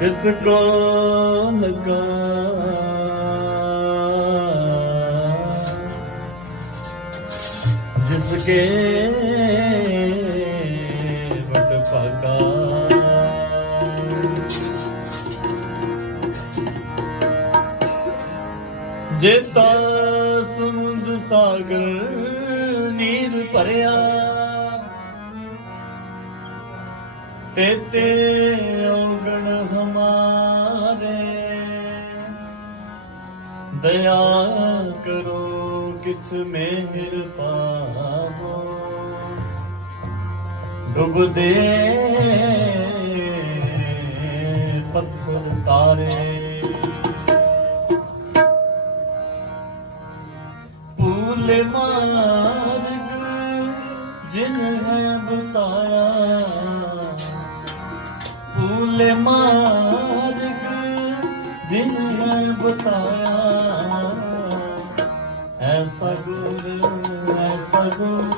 ਤਿਸ ਕੋ? ਲਗਾ ਸਾਗਰ ਨੀਰ ਭਰਿਆ ਤੇ ਤੇ ਦਇਆ ਕਰੋ, ਕਿਛ ਮਿਹਰ ਪਾਵੋ। ਡੁੱਬਦੇ ਪੱਥਰ ਤਾਰੇ। ਪੂਲ ਮਾਰਗ ਜਿਨ ਹੈ ਬਤਾਇਆ। ਪੂਲ ਮਾਰਗ ਜਿਨ ਹੈ ਬਤਾਇਆ। ਐਸਾ ਗੁਰ ਐਸਾ ਗੁਰ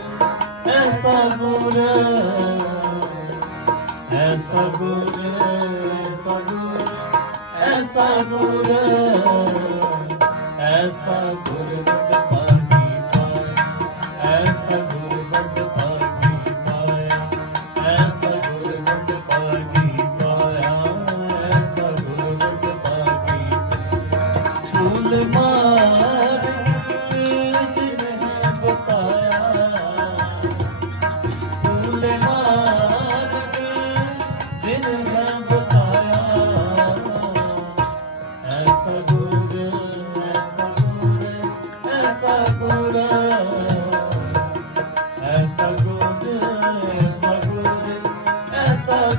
ਐਸਾ ਗੁਰ ਐਸਾ ਗੁਰ ਐਸਾ ਗੁਰ ਐਸਾ ਗੁਰ ਐਸਾ ਗੁਰ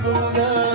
laguna.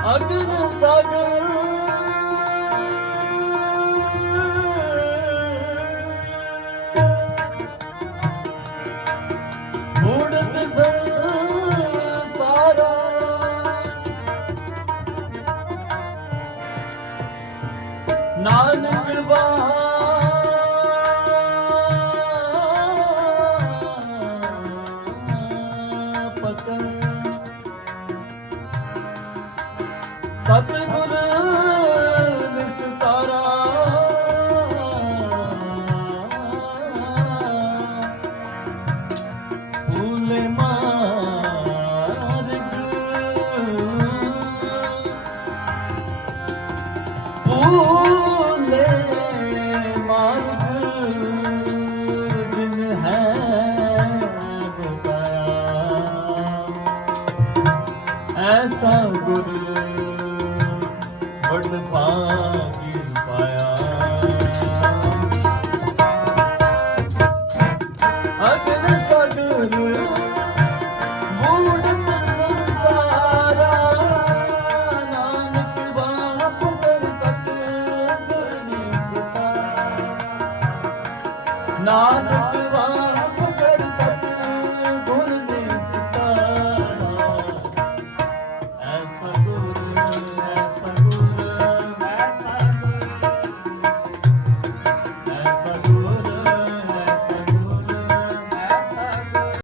ਅਗਨ ਸਾਰਾ। ਨਾਨਕ ਬਾਣੀ